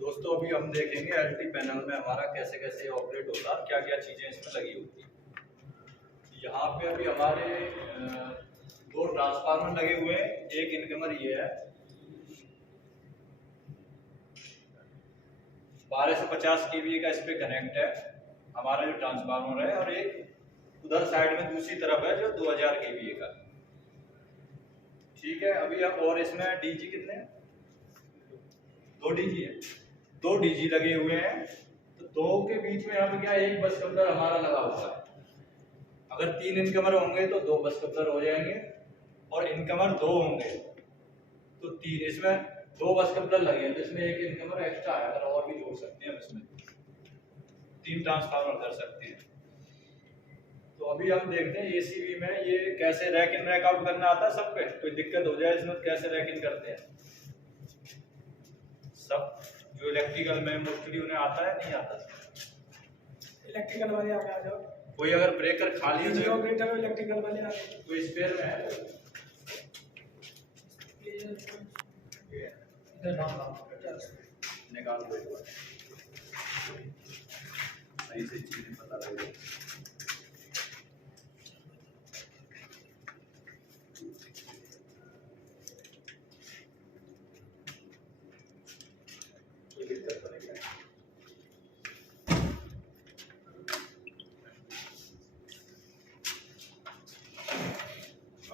दोस्तों अभी हम देखेंगे एलटी पैनल में हमारा कैसे कैसे ऑपरेट होता है, क्या क्या चीज़ें इसमें लगी होती हैं। यहाँ पे अभी हमारे दो ट्रांसफार्मर लगे हुए हैं, एक इनकमर ये है 1250 kVA का, इस पे कनेक्ट है हमारा जो ट्रांसफार्मर है, और एक उधर साइड में दूसरी तरफ है जो 2000 kVA का। ठीक है, अभी और इसमें डीजी कितने हैं? 2 डीजी है, 2 डीजी लगे हुए हैं। तो दो के बीच में यहाँ पे क्या एक बस कपलर हमारा लगा हुआ है। अगर 3 इनकमर होंगे तो 2 बस कपलर हो जाएंगे, और इनकमर 2 होंगे तो 3। इसमें 2 बस कपलर लगे हैं तो इसमें एक इनकमर एक्स्ट्रा है, अगर और भी जोड़ सकते हैं, इसमें 3 ट्रांसफार्मर कर सकते हैं। तो अभी हम देखते हैं एसीबी में ये कैसे रैक इन रैक आउट करना आता है। सब पे कोई दिक्कत हो जाए इसमें कैसे रैक इन करते हैं, सब जो इलेक्ट्रिकल में मोस्टली उन्हें आता है, नहीं आता। इलेक्ट्रिकल वाले आगे आ जाओ। कोई अगर ब्रेकर खाली है तो ऑपरेटर इलेक्ट्रिकल वाले आ जाओ। कोई स्पेयर में है इधर नाम निकाल दो, एक बार सही से चीजें पता लगे। कोई दिक्कत तो नहीं है।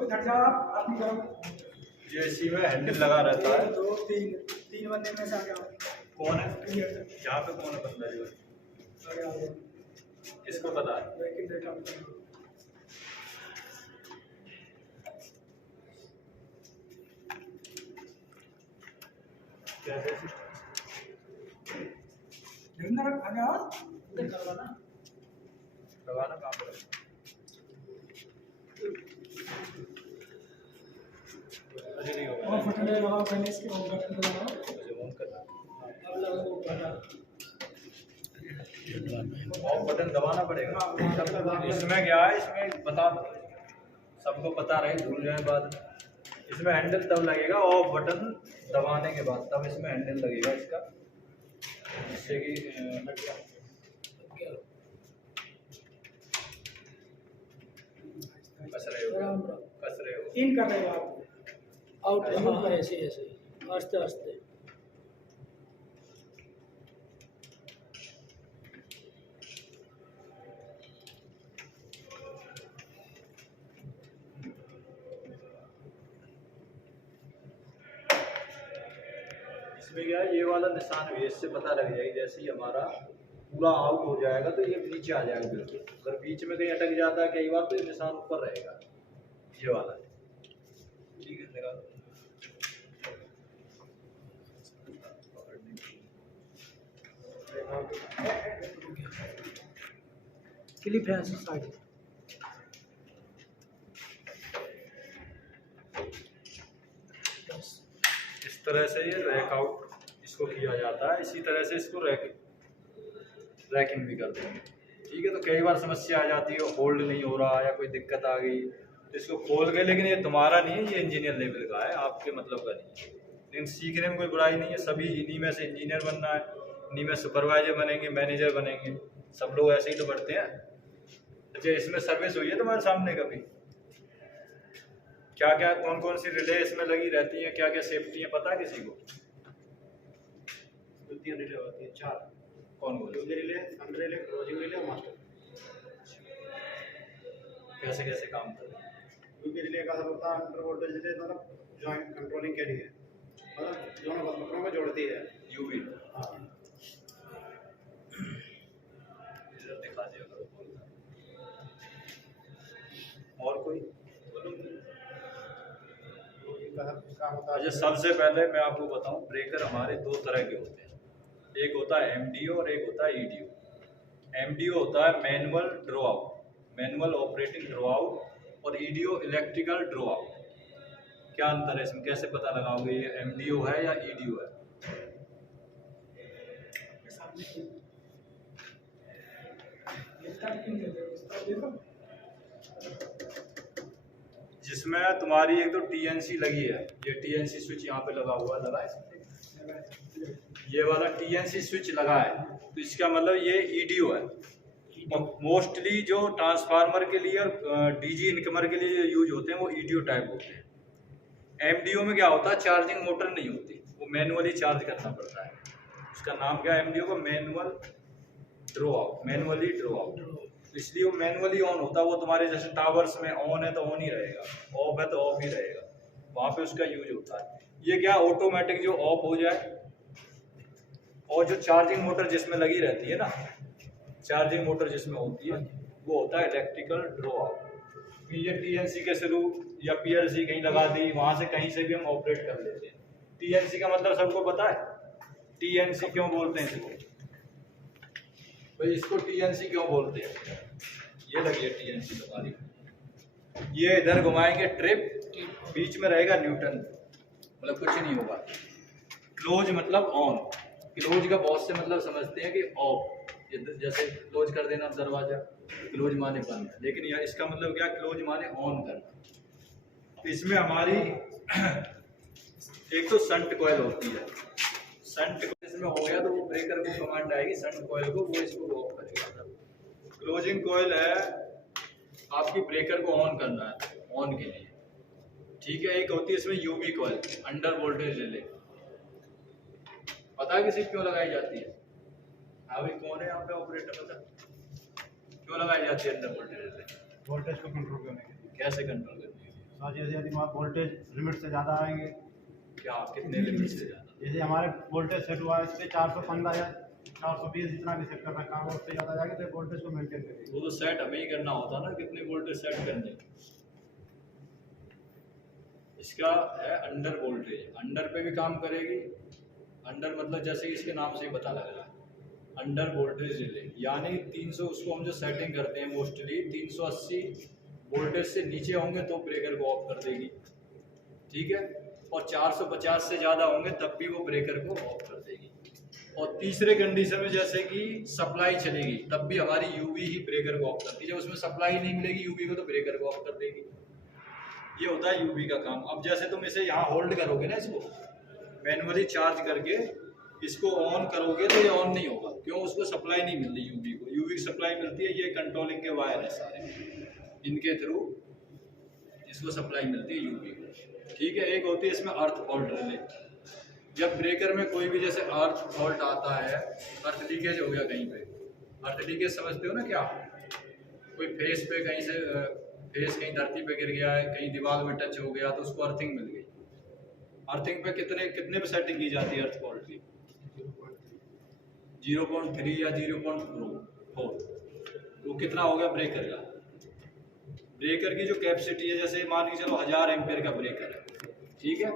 धड़ जा आप नहीं करो। ये इसी में हैंडल लगा रहता है। 2 3 बंदे में से आ गया। कौन है यहाँ पे, कौन है बंदा जो है? किसको पता है? लेकिन डेटा कैसे अंदर आ गया। उधर करवाना लगाना काम पर मुझे नहीं होगा। और फटने लगाओ पहले इसके बटन लगाओ। मुझे ऑन करना, अब लगाओ बटन। ऑफ बटन दबाना पड़ेगा। इसमें क्या है, इसमें बता सबको पता रहे, भूल जाए बाद में। इसमें हैंडल तब लगेगा ऑफ बटन दबाने के बाद, तब इसमें हैंडल लगेगा इसका, जिससे कि कस रहे हो। इन कर रहे हो आप। आउट हाँ ऐसे ऐसे आस्ते आस्ते। इसमें क्या है, ये वाला निशान भी इससे पता लग जाएगी। जैसे ही हमारा पूरा आउट हो जाएगा तो ये नीचे आ जाएगा बिल्कुल। अगर बीच में कहीं अटक जाता है कई बार तो ये निशान ऊपर रहेगा, ये वाला। ठीक है, लगा दो। क्लिप है साइड। इस तरह से ये रैक आउट इसको किया जाता है, इसी तरह से इसको रैकिंग भी कर देंगे। ठीक है, तो कई बार समस्या आ जाती है, होल्ड नहीं हो रहा या कोई दिक्कत आ गई तो इसको खोल के, लेकिन ये तुम्हारा नहीं है, ये इंजीनियर लेवल का है, आपके मतलब का नहीं है। लेकिन सीखने में कोई बुराई नहीं है, सभी इन्हीं में से इंजीनियर बनना है, इन्हीं में सुपरवाइजर बनेंगे, मैनेजर बनेंगे, सब लोग ऐसे ही तो बढ़ते हैं। अच्छा, इसमें सर्विस हुई है तुम्हारे सामने कभी? क्या क्या कौन कौन सी रिले इसमें लगी रहती है, क्या क्या सेफ्टी है, पता है किसी को? 3 रिले होती है, 4। कौन बोले? Relay, under relay, closing relay और मास्टर। कैसे कैसे काम करते हैं? यूपी रिले का सब होता है अंडर वोल्टेज रिले, मतलब जॉइंट कंट्रोलिंग के लिए, मतलब दोनों बस को जोड़ती है। यूवी हाँ, इधर दिखा दिया करो। और कोई? काम होता है। अच्छा, सबसे पहले मैं आपको बताऊं, ब्रेकर हमारे 2 तरह के होते हैं। एक होता है एमडीओ और एक होता है ईडीओ। एमडीओ होता है manual draw out, manual operating draw out, और ईडीओ इलेक्ट्रिकल ड्रॉ आउट। क्या अंतर है इसमें, कैसे पता लगाओगे ये एमडीओ है या ईडीओ है? जिसमें तुम्हारी एक तो टीएनसी लगी है, ये टीएनसी स्विच यहाँ पे लगा हुआ है, लगा है इसमें। ये वाला TNC स्विच लगा है तो इसका मतलब ये EDO है। मोस्टली जो ट्रांसफार्मर के लिए और DG इनकमर के लिए यूज होते हैं वो EDO टाइप होते हैं। MDO में क्या होता है, चार्जिंग मोटर नहीं होती, वो मैनुअली चार्ज करना पड़ता है। उसका नाम क्या है MDO का, manual draw out, manually draw out. इसलिए वो मैनुअली ऑन होता है। वो तुम्हारे जैसे टावर्स में ऑन है तो ऑन ही रहेगा, ऑफ है तो ऑफ ही रहेगा, वहाँ पे उसका यूज होता है। ये क्या ऑटोमेटिक जो ऑफ हो जाए, और जो चार्जिंग मोटर जिसमें लगी रहती है ना, चार्जिंग मोटर जिसमें होती है वो होता है इलेक्ट्रिकल ड्रॉ आउट। ये TNC के थ्रू या PLC कहीं लगा दी, वहाँ से कहीं से भी हम ऑपरेट कर लेते हैं। TNC का मतलब सबको पता है, TNC क्यों बोलते हैं इसको भाई, इसको TNC क्यों बोलते हैं? ये लगी है TNC तुम्हारी, ये इधर घुमाएंगे ट्रिप, बीच में रहेगा न्यूटन, मतलब कुछ नहीं होगा। क्लोज मतलब ऑन, क्लोज का बहुत से मतलब समझते हैं कि ऑफ, जैसे क्लोज कर देना दरवाजा, क्लोज माने बंद, लेकिन यार इसका मतलब क्या, क्लोज माने ऑन करना। तो इसमें हमारी एक तो संट कॉइल होती है, संट कॉइल इसमें हो गया तो वो ब्रेकर को कमांड आएगी संट कॉइल को, वो इसको ऑफ करेगा। क्लोजिंग कॉइल है आपकी ब्रेकर को ऑन करना है, ऑन के लिए, ठीक है। एक होती है इसमें UV coil, under voltage relay, पता है किसी क्यों लगाई जाती है? अभी कौन है यहाँ पे ऑपरेटर, पता क्यों लगाई जाती है अंडर वोल्टेज रिले? वोल्टेज को कंट्रोल करने के लिए। कैसे कंट्रोल करने के लिए? जैसे यदि वहाँ वोल्टेज लिमिट से ज़्यादा आएंगे, क्या कितने लिमिट से ज़्यादा? जैसे हमारे वोल्टेज सेट हुआ है इस पर 415 या 420 जितना भी सेट कर रखा है, उससे ज़्यादा जाएगा तो वोल्टेज को मेंटेन करेगी। वो तो सेट हमें ही करना होता ना, कितने वोल्टेज सेट करने। इसका है अंडर वोल्टेज, अंडर पे भी काम करेगी। अंडर मतलब जैसे इसके नाम से ही पता लग रहा है, अंडर वोल्टेज रिले, यानी 300, उसको हम जो सेटिंग करते हैं मोस्टली 380 वोल्टेज से नीचे होंगे तो ब्रेकर को ऑफ कर देगी, ठीक है। और 450 से ज़्यादा होंगे तब भी वो ब्रेकर को ऑफ कर देगी। और तीसरे कंडीशन में जैसे कि सप्लाई चलेगी तब भी हमारी यूवी ही ब्रेकर को ऑफ करती है। जब उसमें सप्लाई नहीं मिलेगी यूवी को तो ब्रेकर को ऑफ कर देगी। ये होता है यूवी का काम। अब जैसे तुम इसे यहाँ होल्ड करोगे ना, इसको मैनुअली चार्ज करके इसको ऑन करोगे तो ये ऑन नहीं होगा, क्यों? उसको सप्लाई नहीं मिल रही यूवी को। यूवी की सप्लाई मिलती है, ये कंट्रोलिंग के वायर है सारे, इनके थ्रू इसको सप्लाई मिलती है यूवी को, ठीक है। एक होती है इसमें अर्थ फॉल्ट रिले, जब ब्रेकर में कोई भी जैसे अर्थ फॉल्ट आता है, अर्थ लीकेज हो गया कहीं पे, अर्थ लीकेज समझते हो ना क्या? कोई फेस पे कहीं से फेस कहीं धरती पे गिर गया है, कहीं दीवार में टच हो गया तो उसको अर्थिंग मिल गई। अर्थिंग पे कितने पे सेटिंग की जाती है अर्थ फॉल्ट की? 0.3 या 0.4। तो कितना हो गया ब्रेकर का? ब्रेकर की जो कैपेसिटी है, जैसे मान के चलो 1000 एम्पियर का ब्रेकर है, ठीक है।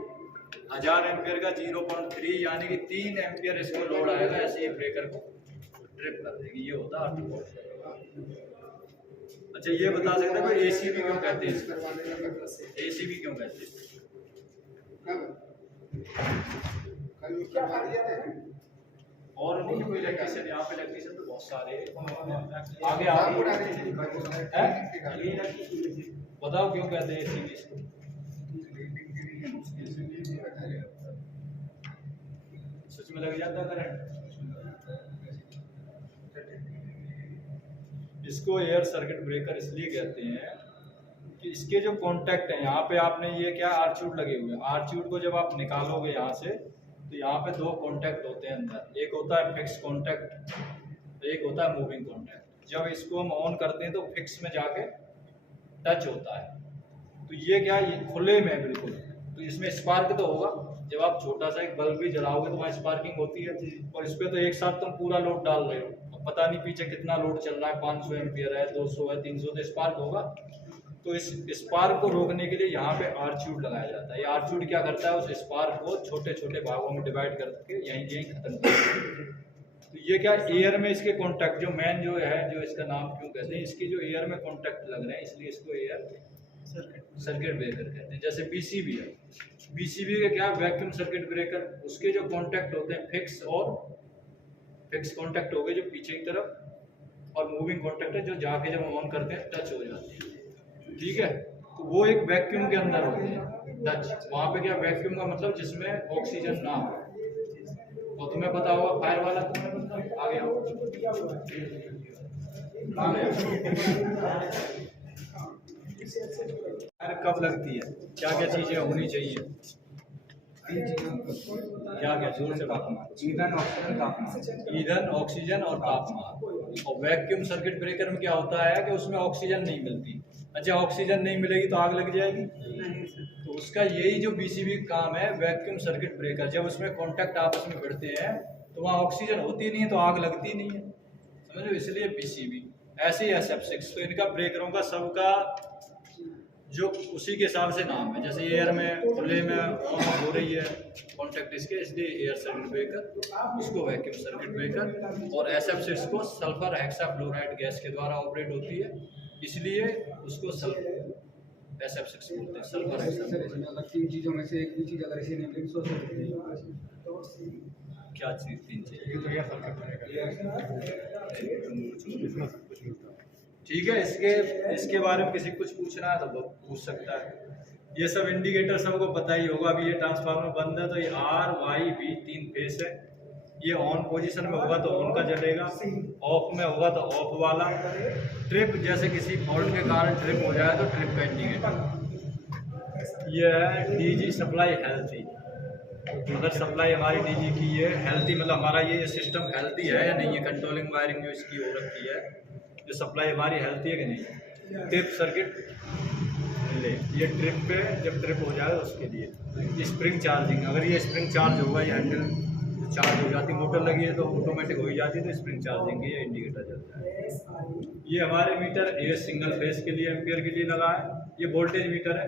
1000 एम्पियर का 0.3 यानी कि 3 एम्पियर इसको लोड आएगा, ऐसे ही ब्रेकर को ट्रिप कर देगी। ये होता है अर्थ फॉल्ट। अच्छा, ये बता सकते हो ACB क्यों कहते हैं इसको? ACB क्यों कहते हैं? और नहीं कोई इलेक्ट्रिशियन, यहाँ पे इलेक्ट्रिशियन तो बहुत सारे आगे बताओ क्यों कहते हैं ACB इसको? स्विच में लग जाता करंट। इसको एयर सर्किट ब्रेकर इसलिए कहते हैं कि इसके जो कॉन्टैक्ट हैं, यहाँ पे आपने ये क्या आर्च्यूट लगे हुए हैं, आर्च्यूट को जब आप निकालोगे यहाँ से तो यहाँ पे 2 कॉन्टैक्ट होते हैं अंदर, एक होता है फिक्स कॉन्टैक्ट, एक होता है मूविंग कॉन्टैक्ट। जब इसको हम ऑन करते हैं तो फिक्स में जाके टच होता है, तो ये क्या, ये खुले में बिल्कुल, तो इसमें स्पार्क तो होगा। जब आप छोटा सा एक बल्ब भी जलाओगे तो वहाँ स्पार्किंग होती है, और इस पर तो एक साथ तुम पूरा लोड डाल रहे हो, पता नहीं पीछे कितना लोड चल रहा है, 500 एम्पियर है, 200 है, 300, तो स्पार्क होगा। तो इस स्पार्क को रोकने के लिए यहाँ पे आर्च्यूट लगाया जाता है। ये आर्च्यूट क्या करता है, उस स्पार्क को छोटे छोटे भागों में डिवाइड करके यहीं खत्म करता है। तो ये क्या, एयर में इसके कॉन्टैक्ट जो मेन जो है, जो इसका नाम क्यों कहते हैं, इसके जो एयर में कॉन्टैक्ट लग रहे हैं इसलिए इसको एयर सर्किट ब्रेकर कहते हैं। जैसे BCB है, BCB का क्या, वैक्यूम सर्किट ब्रेकर, उसके जो कॉन्टैक्ट होते हैं फिक्स, और फिक्स कॉन्टैक्ट हो गए जो पीछे की तरफ, और मूविंग कॉन्टैक्ट है जो जाके जब ऑन करते हैं टच हो जाते हैं, ठीक है। तो वो एक वैक्यूम के अंदर होते हैं टच। वहाँ पे क्या, वैक्यूम का मतलब जिसमें ऑक्सीजन ना हो, और तुम तुम्हें पता होगा फायर वाला, तुम्हें पता आ गया फायर कब लगती है, क्या क्या चीजें होनी चाहिए, क्या क्या, जोर से बात मारो। ईंधन, ऑक्सीजन, तापमान। ईंधन, ऑक्सीजन और तापमान। और वैक्यूम सर्किट ब्रेकर में क्या होता है कि उसमें ऑक्सीजन नहीं मिलती। अच्छा, ऑक्सीजन नहीं मिलेगी तो आग लग जाएगी? तो उसका यही जो बीसीबी काम है, वैक्यूम सर्किट ब्रेकर, जब उसमें कॉन्टैक्ट आपस में भिड़ते हैं तो वहाँ ऑक्सीजन होती नहीं है तो आग लगती नहीं है, समझ लो, इसलिए बीसीबी। ऐसे ही SF6, तो इनका ब्रेकरों का सबका जो उसी के हिसाब से नाम है, जैसे एयर में खुले में ऑन हो रही है कॉन्टैक्ट इसके, इसलिए एयर सर्किट ब्रेकर, उसको वैक्यूम सर्किट ब्रेकर। और SF6 को सल्फर हेक्साफ्लोराइड गैस के द्वारा ऑपरेट होती है, इसलिए उसको SF6 बोलते हैं, सल्फर हेक्साफ्लोराइड। अगर तीन चीजों में से एक भी चीज अगर इसी ने मिक्स हो सकती है, क्या चीज, तीन चीज? ये तो ये सर्किट ठीक है, इसके बारे में किसी कुछ पूछना है तो वो पूछ सकता है। ये सब इंडिकेटर सबको पता ही होगा। अभी ये ट्रांसफार्मर बंद है तो ये R, Y, V 3 फेस है। ये ऑन पोजीशन में होगा तो ऑन का जलेगा, ऑफ में होगा तो ऑफ वाला। ट्रिप, जैसे किसी फॉल्ट के कारण ट्रिप हो जाए तो ट्रिप का इंडिकेटर। ये है DG सप्लाई हेल्थी। अगर सप्लाई हमारी DG की है हेल्थी, मतलब हमारा ये सिस्टम हेल्थी है या नहीं है, कंट्रोलिंग वायरिंग जो इसकी हो रखी है, जो सप्लाई हमारी हेल्थी है कि नहीं। ट्रिप सर्किट ले, ये ट्रिप पे जब ट्रिप हो जाए उसके लिए स्प्रिंग चार्जिंग, अगर ये स्प्रिंग चार्ज होगा, ये हैंडल चार्ज हो जाती, मोटर लगी है तो ऑटोमेटिक हो ही जाती है, तो स्प्रिंग चार्जिंग की ये इंडिकेटर जलता है। ये हमारे मीटर ये सिंगल फेस के लिए एम्पियर के लिए लगा है, ये वोल्टेज मीटर है,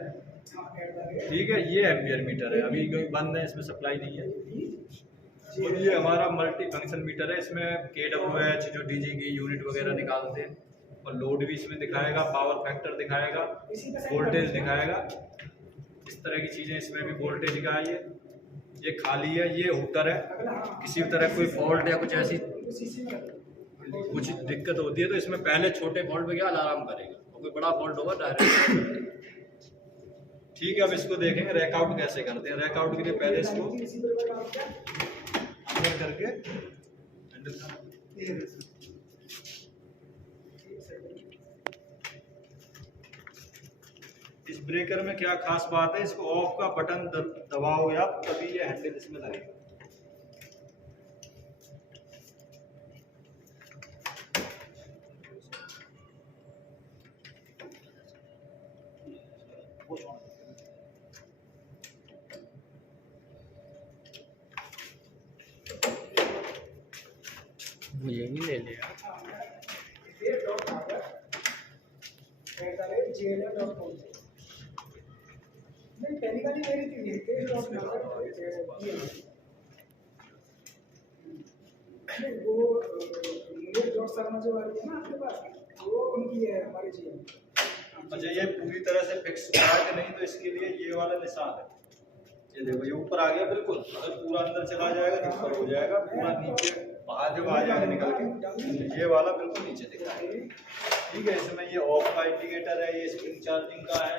ठीक है। ये एम्पियर मीटर है, अभी कोई बंद है, इसमें सप्लाई नहीं है। और ये हमारा मल्टी फंक्शन मीटर है, इसमें KWH जो DG की यूनिट वगैरह निकालते हैं, और लोड भी इसमें दिखाएगा, पावर फैक्टर दिखाएगा, वोल्टेज दिखाएगा, इस तरह की चीज़ें इसमें भी वोल्टेज का है। ये खाली है, ये हुटर है, किसी भी तरह कोई फॉल्ट या कुछ ऐसी कुछ दिक्कत होती है तो इसमें पहले छोटे फॉल्ट पे क्या अलार्म करेगा, और कोई बड़ा फॉल्ट होगा डायरेक्ट। ठीक है, अब इसको देखेंगे रैक आउट कैसे करते हैं। रैक आउट के लिए पहले इसको अंदर करके हैंडल करना। इस ब्रेकर में क्या खास बात है, इसको ऑफ का बटन दबाओगे आप तभी ये हैंडल इसमें लगेगा। मुझे भी ले लिया। अच्छा, ये पूरी तरह से फिक्स हुआ है कि नहीं, तो इसके लिए ये वाला निशान है, ये देखो, ये ऊपर आ गया बिल्कुल। अगर पूरा अंदर चला जाएगा तो ऊपर हो जाएगा, पूरा नीचे बाहर जब आ जाएगा निकल के, ये वाला बिल्कुल नीचे दिख रहा है, ठीक है। इसमें ये ऑफ का इंडिकेटर है, ये स्प्रिंग चार्जिंग का है,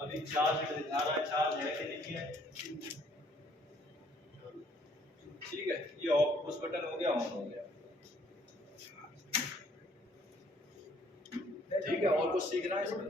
अभी चार्ज दिखा रहा है, चार्ज है कि नहीं है, ठीक है। ये ऑफ पुश बटन हो गया, ऑन हो गया, ठीक है। और कुछ सीखना है इसमें?